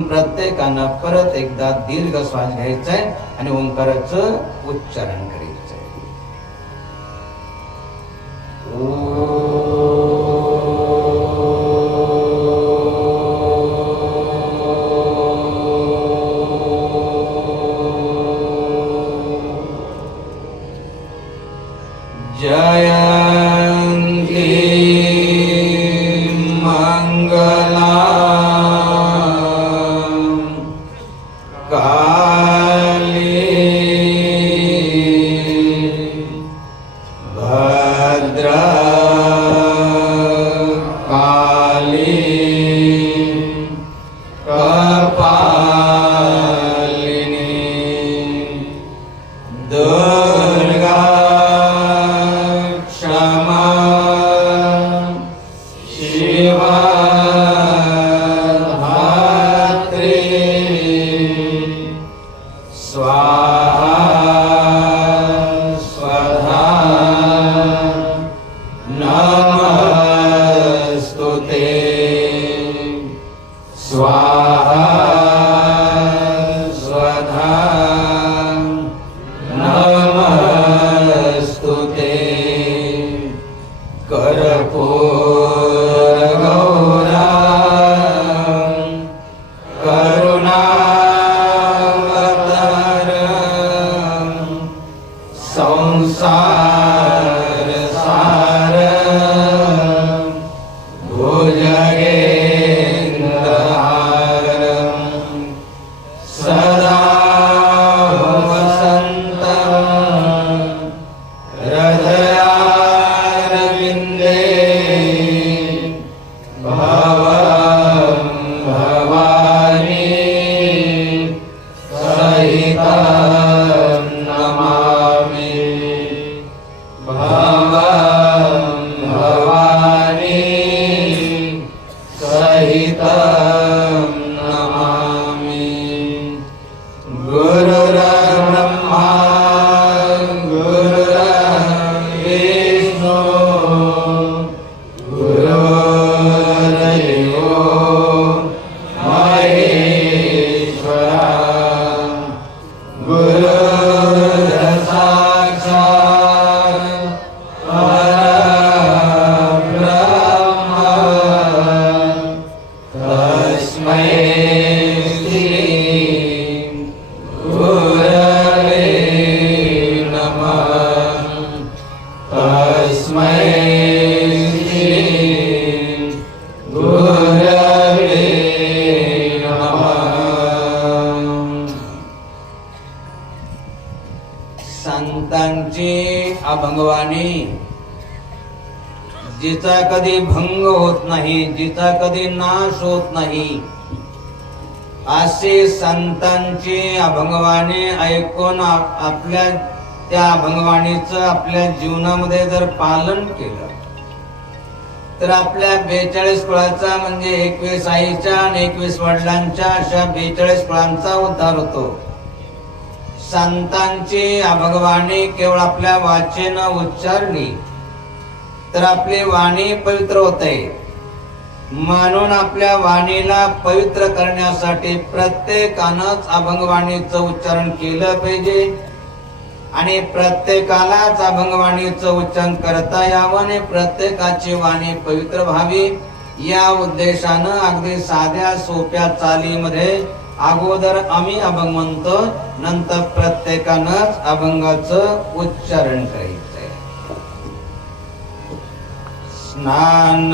प्रत्येकानं परत एकदा दीर्घ श्वास घ्यायचा आहे आणि ओंकाराचं उच्चारण करायचं कधी भंग होत नाही जिचा कधी नाश होत नाही. असे संतांचे अभंगवाणी ऐकून आपल्या त्या अभंगवाणीचं आपल्या जीवनामध्ये जर पालन केलं तर आपल्या बेचाळीस फळाचा म्हणजे एकवीस आईच्या आणि एकवीस वडिलांच्या अशा बेचाळीस फळांचा उद्धार होतो. संतांची अभगवाणी केवळ आपल्या वाचेनं उच्चारणी तर आपली वाणी पवित्र होते. म्हणून आपल्या वाणीला पवित्र करण्यासाठी प्रत्येकानंच अभंगवाणीचं उच्चारण केलं पाहिजे. आणि प्रत्येकालाच अभंगवाणीचं उच्चारण करता यावं आणि प्रत्येकाची वाणी पवित्र व्हावी. या उद्देशानं अगदी साध्या सोप्या चालीमध्ये अगोदर आम्ही अभंग म्हणतो नंतर प्रत्येकानंच अभंगाचं उच्चारण करेल स्नान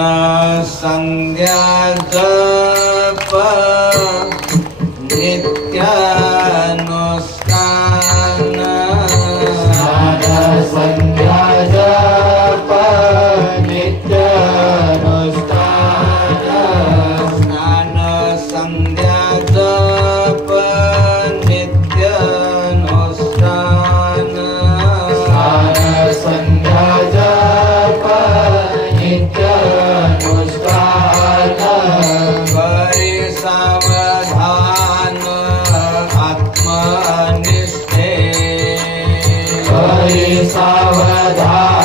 संध्या जप नित्या सावधान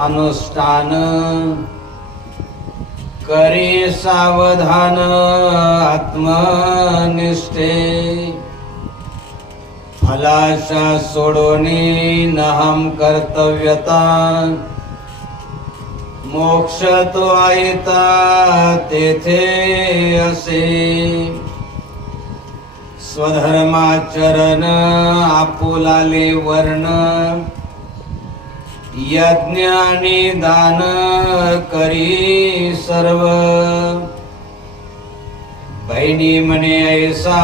अनुष्ठान करी सावधान आत्मनिष्ठे। फलाशा सोडोनी नहम कर्तव्यता। मोक्ष तो आयता तेथे असे। स्वधर्माचरण आपुलाले वर्ण। यज्ञाने दान करी सर्व। बहिणी म्हणे ऐसा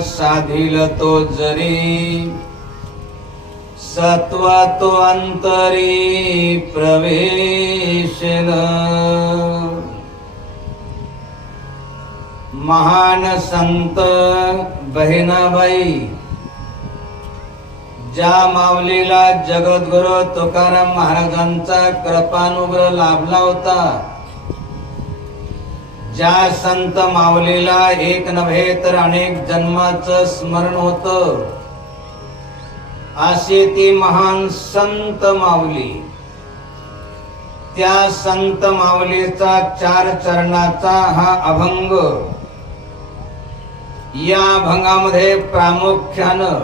साधिल तो जरी। सत्व तो अंतरी प्रवेशल। महान संत बहिणाबाई ज्या माऊलीला जगद्गुरु तुकाराम महाराजांचा कृपानुग्रह लाभला होता ज्या संत माऊलीला एक नव्हे तर अनेक जन्माचं स्मरण होत अशी ती महान संत माऊली. त्या संत माऊलीचा चार चरणाचा हा अभंग या अभंगामध्ये प्रामुख्यानं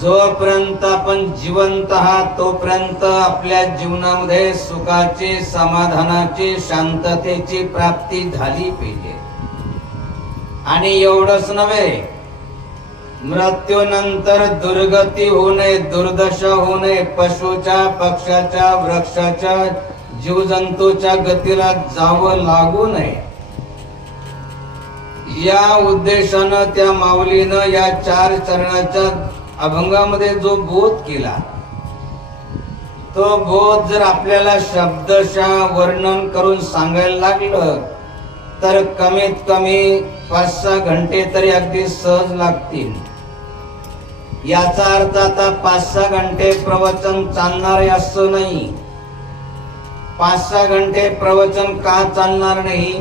जोपर्यंत आपण जिवंत आहात तोपर्यंत आपल्या जीवनामध्ये सुखाची समाधानाची शांततेची प्राप्ती झाली पाहिजे. आणि एवढंच नव्हे मृत्यूनंतर दुर्गती होऊ नये दुर्दशा होऊ नये पशुच्या पक्षाच्या वृक्षाच्या जीवजंतूच्या गतीला जावं लागू नये. या उद्देशानं त्या माऊलीनं या चार चरणाच्या अभंगामध्ये जो बोध केला तो बोध जर आपल्याला शब्दशः वर्णन करून सांगायला लागलं तर कमीत कमी पाच सहा घंटे तरी अगदी सहज लागतील. याचा अर्थ आता पाच सहा घंटे प्रवचन चालणार आहे असं नाही. पाच सहा घंटे प्रवचन का चालणार नाही?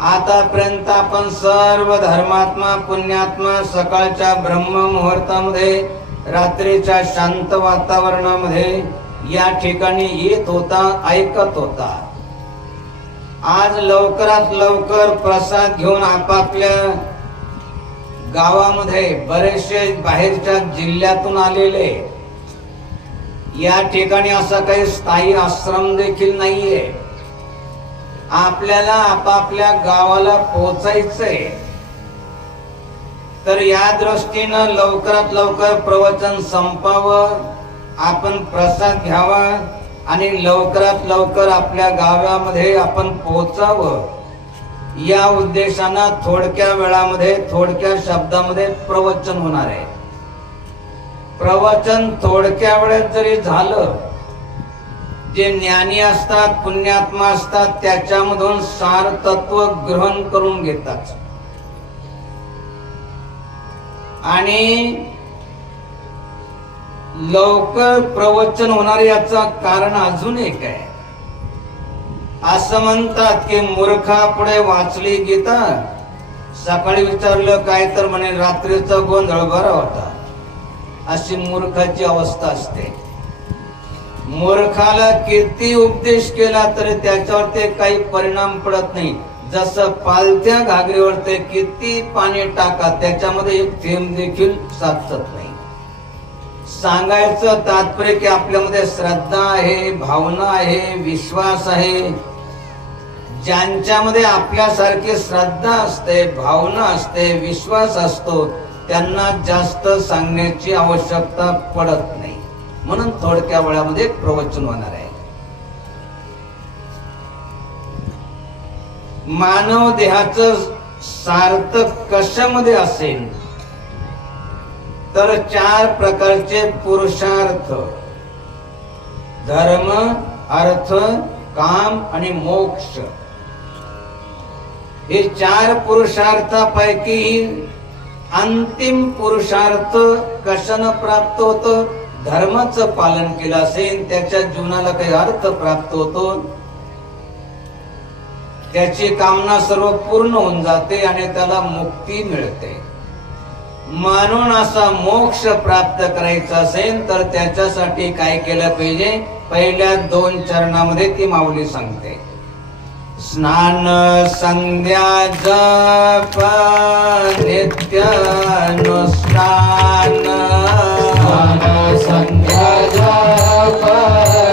आतापर्यंत आपण सर्व धर्मात्मा पुण्यात्मा सकाळच्या ब्रह्म मुहूर्तामध्ये रात्रीच्या शांत वातावरणामध्ये या ठिकाणी येत होता ऐकत होता. आज लवकरात लवकर प्रसाद घेऊन आपापल्या गावामध्ये बरेचसे बाहेरच्या जिल्ह्यातून आलेले. या ठिकाणी असा काही स्थायी आश्रम देखील नाहीये. आपल्याला आपापल्या गावाला पोहोचायचंय. तर या दृष्टीनं लवकरात लवकर प्रवचन संपावं आपण प्रसाद घ्यावा आणि लवकरात लवकर आपल्या गावामध्ये आपण पोहोचावं. या उद्देशानं थोडक्या वेळामध्ये थोडक्या शब्दामध्ये प्रवचन होणार आहे. प्रवचन थोडक्या वेळेत जरी झालं जे ज्ञानी असतात पुण्यात्मा असतात त्याच्यामधून सार तत्व ग्रहण करून घेतात. आणि लवकर प्रवचन होणार याचा कारण अजून एक आहे. असं म्हणतात की मूर्खा पुढे वाचली गीता. सकाळी विचारलं काय तर म्हणे रात्रीचा गोंधळ बरा होता. अशी मूर्खाची अवस्था असते. मूर्खाला किती उपदेश केला तरी त्याच्यावर ते काही परिणाम पडत नाही. जसं पालत्या घागरीवर ते किती पाणी टाका त्याच्यामध्ये एक थेंब देखील साचत नाही. सांगायचं तात्पर्य की आपल्यामध्ये श्रद्धा आहे भावना आहे विश्वास आहे. ज्यांच्यामध्ये आपल्यासारखी श्रद्धा असते भावना असते विश्वास असतो त्यांना जास्त सांगण्याची आवश्यकता पडत नाही. म्हणून थोडक्या वेळामध्ये प्रवचन होणार आहे. मानव देहाच सार्थक कशामध्ये असेल? तर चार प्रकारचे पुरुषार्थ. धर्म अर्थ काम आणि मोक्ष. हे चार पुरुषार्थापैकी अंतिम पुरुषार्थ कशानं प्राप्त होतं? धर्माचं पालन केलं असेल त्याच्या जीवनाला काही अर्थ प्राप्त होतो त्याची कामना सर्व पूर्ण होऊन जाते आणि त्याला मुक्ती मिळते. म्हणून असा मोक्ष प्राप्त करायचा असेल तर त्याच्यासाठी काय केलं पाहिजे? पहिल्या दोन चरणामध्ये ती माऊली सांगते. स्नान संध्या जप नित्य अनुष्ठान संध्या जप।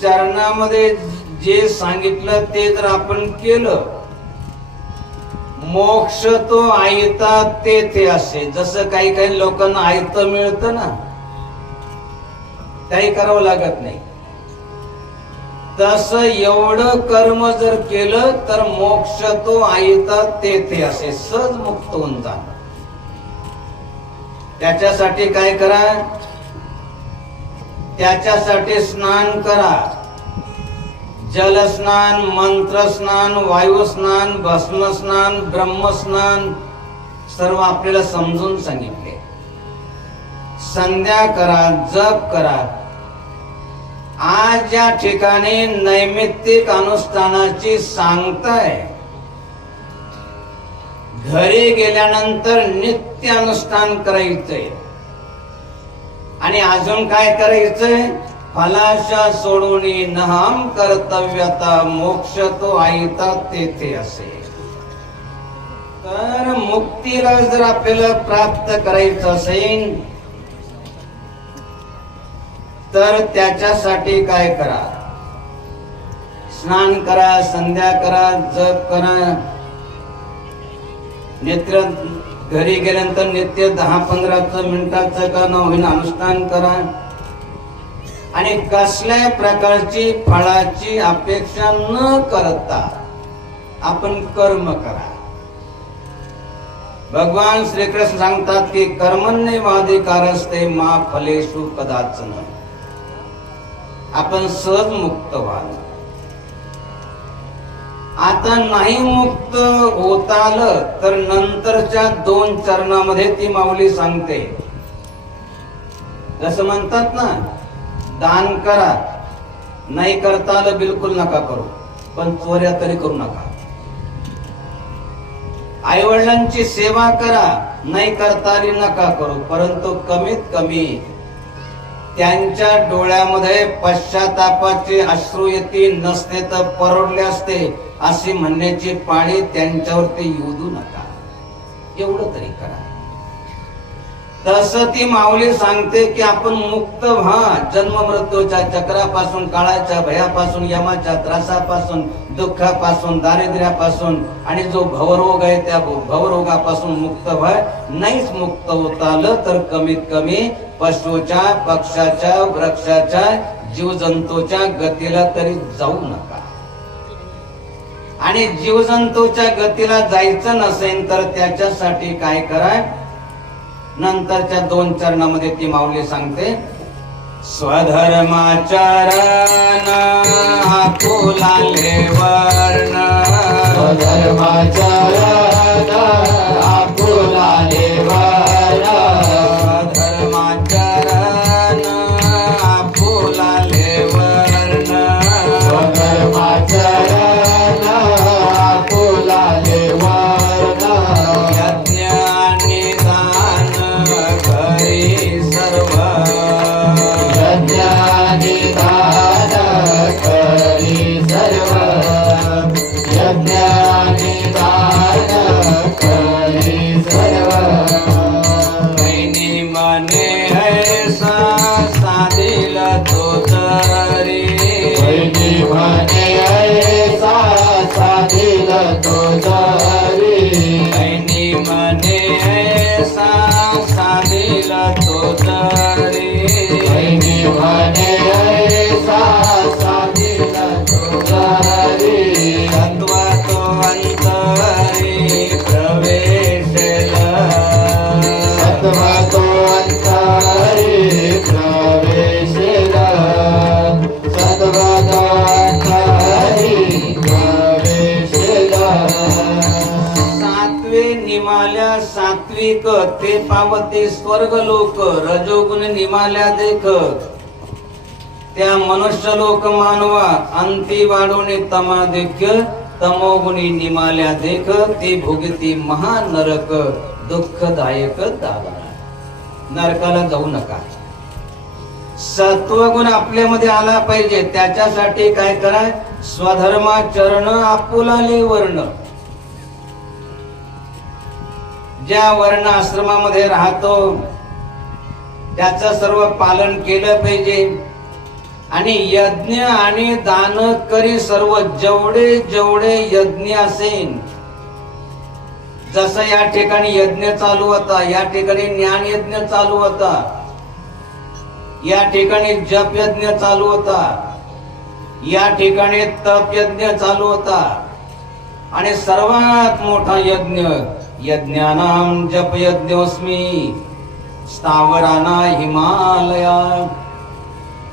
चरणामध्ये जे सांगितलं ते जर आपण केलं मोक्ष तो आयता तेथे असे. जसं काही काही लोकांना आयत मिळतं ना काही करावं लागत नाही. तस एवढं कर्म जर केलं तर मोक्ष तो आयता तेथे असे. सहज मुक्त होऊन जा त्याच्यासाठी काय करा? त्याच्यासाठी स्नान करा. जलस्नान मंत्रस्नान वायुस्नान भस्मस्नान ब्रह्मस्नान सर्व आपल्याला समजून सांगितले. संध्या करा जप करा. आज या ठिकाणी नैमित्तिक अनुष्ठानाची सांगताय घरी गेल्यानंतर नित्य अनुष्ठान करायचंय. आणि अजून काय करायचंय? फलाशा सोडून नहाम कर्तव्यता मोक्ष तो आयता तेथे असे. तर मुक्तीला जर आपल्याला प्राप्त करायचं असेल तर त्याच्यासाठी काय करा? स्नान करा संध्या करा जप करा. नित्य घरी गेल्यानंतर नित्य दहा पंधराचं मिनिटाचं का न होईना अनुष्ठान करा. आणि कसल्या प्रकारची फळाची अपेक्षा न करता आपण कर्म करा. भगवान श्रीकृष्ण सांगतात की कर्मण्यवाधिकार असते मा फलेशु कदाचन. आपण सहज मुक्त व्हाल. आता नाही मुक्त होत आलं तर नंतरच्या दोन चरणामध्ये ती माऊली सांगते. जसं म्हणतात ना दान करा. नाही करता आलं बिलकुल नका करू. पण चोऱ्या तरी करू नका. आई वडिलांची सेवा करा. नाही करता आली नका करू. परंतु कमीत कमी त्यांच्या डोळ्यामध्ये पश्चातापाचे अश्रू येतील नसते तर परवडले असते अशी म्हणण्याची पाळी त्यांच्यावरती येऊ नका. एवढं तरी करा. तस ती माऊली सांगते की आपण मुक्त व्हा. जन्म मृत्यूच्या चक्रापासून काळाच्या भयापासून यमाच्या त्रासापासून दुःखापासून दारिद्र्यापासून आणि जो भवरोग आहे त्या भवरोगापासून मुक्त व्हा. नाहीच मुक्त होत आलं तर कमीत कमी पशुच्या पक्षाच्या वृक्षाच्या जीवजंतूच्या गतीला तरी जाऊ नका. आणि जीवजंतूच्या गतीला जायचं नसेल तर त्याच्यासाठी काय करा? नंतरच्या दोन चरणामध्ये ती माऊली सांगते स्वधर्माचरण आपुलाले वर्ण हा आपुलाले वर्ण ते पावते स्वर्ग लोक रजोगुण निमाल्या देख त्या मनुष्य लोक मानवा अंती वाढवणे तमा देखील तमोगुणी निमाल्या देख ते भोगती महानरक दुःखदायक दावना नरकाला जाऊ नका. सत्वगुण आपल्यामध्ये आला पाहिजे त्याच्यासाठी काय करा स्वधर्माचरण आपुलाले वर्ण. ज्या वर्ण आश्रमामध्ये राहतो त्याचं सर्व पालन केलं पाहिजे. आणि यज्ञ आणि दान करी सर्व जेवढे जेवढे यज्ञ असेल जसं या ठिकाणी यज्ञ चालू होता या ठिकाणी ज्ञान यज्ञ चालू होता या ठिकाणी जप यज्ञ चालू होता या ठिकाणी तप यज्ञ चालू होता. आणि सर्वात मोठा यज्ञ यज्ञानाम जप यज्ञोस्मी स्थावराना हिमालया।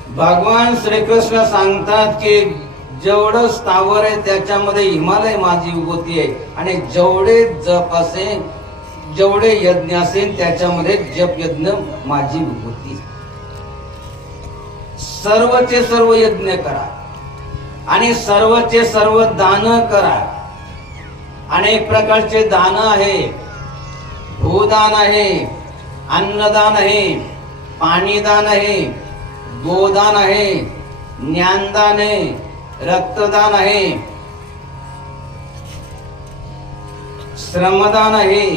भगवान श्रीकृष्ण सांगतात की जेवढं स्थावर आहे त्याच्यामध्ये हिमालय माझी विभूती आहे. आणि जेवढे जप असेल जेवढे यज्ञ असेल त्याच्यामध्ये जप यज्ञ माझी विभूती सर्वचे सर्व यज्ञ करा. आणि सर्वचे सर्व दान करा. अनेक प्रकारचे दान आहे. भूदान आहे अन्नदान आहे पाणीदान आहे गोदान आहे ज्ञानदान आहे रक्तदान आहे. श्रमदान आहे.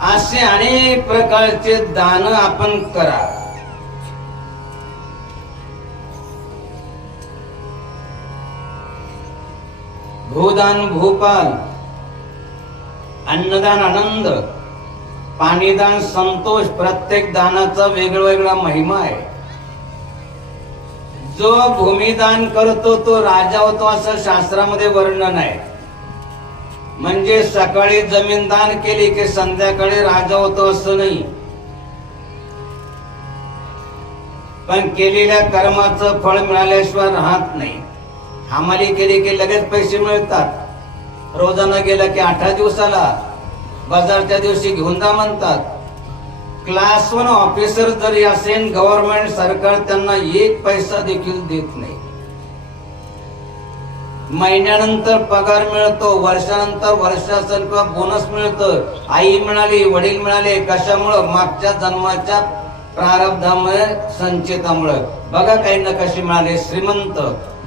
असे अनेक प्रकारचे दान आपण करा. भूदान भूपाल अन्नदान आनंद पाणीदान संतोष प्रत्येक दानाचा वेगवेगळा महिमा आहे. जो भूमिदान करतो तो राजा होतो असं शास्त्रामध्ये वर्णन आहे. म्हणजे सकाळी जमीन दान केली की संध्याकाळी राजा होतो असं नाही. पण केलेल्या कर्माचं फळ मिळाल्याशिवाय राहत नाही. हमाली केली की लगेच पैसे मिळतात. रोजानं गेलं की अठरा दिवसाला बाजारच्या दिवशी घेऊन जा म्हणतात. क्लास वन ऑफिसर जरी असेल गव्हर्नमेंट सरकार त्यांना एक पैसा देखील देत नाही. महिन्यानंतर पगार मिळतो वर्षानंतर वर्षासन किंवा बोनस मिळतं. आई मिळाली वडील मिळाले कशामुळं? मागच्या जन्माच्या प्रारब्धामुळे संचितामुळे. बघा काही ना कशी मिळाले श्रीमंत.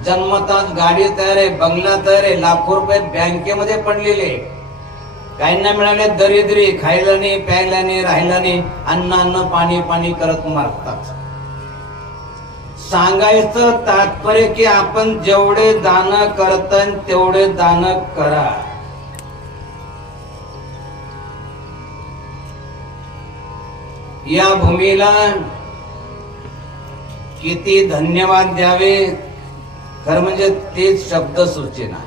जन्मताच गाडी तयार आहे बंगला तयार आहे लाखो रुपये बँकेमध्ये पडलेले. काहींना मिळाले दरिद्री खायला नाही प्यायला नाही राहिला नाही अन्न अन्न पाणी पाणी करत मारतात. सांगायचं तात्पर्य की आपण जेवढे दान करत तेवढे दान करा. या भूमीला किती धन्यवाद द्यावे? खरं म्हणजे तेच शब्द सूचना.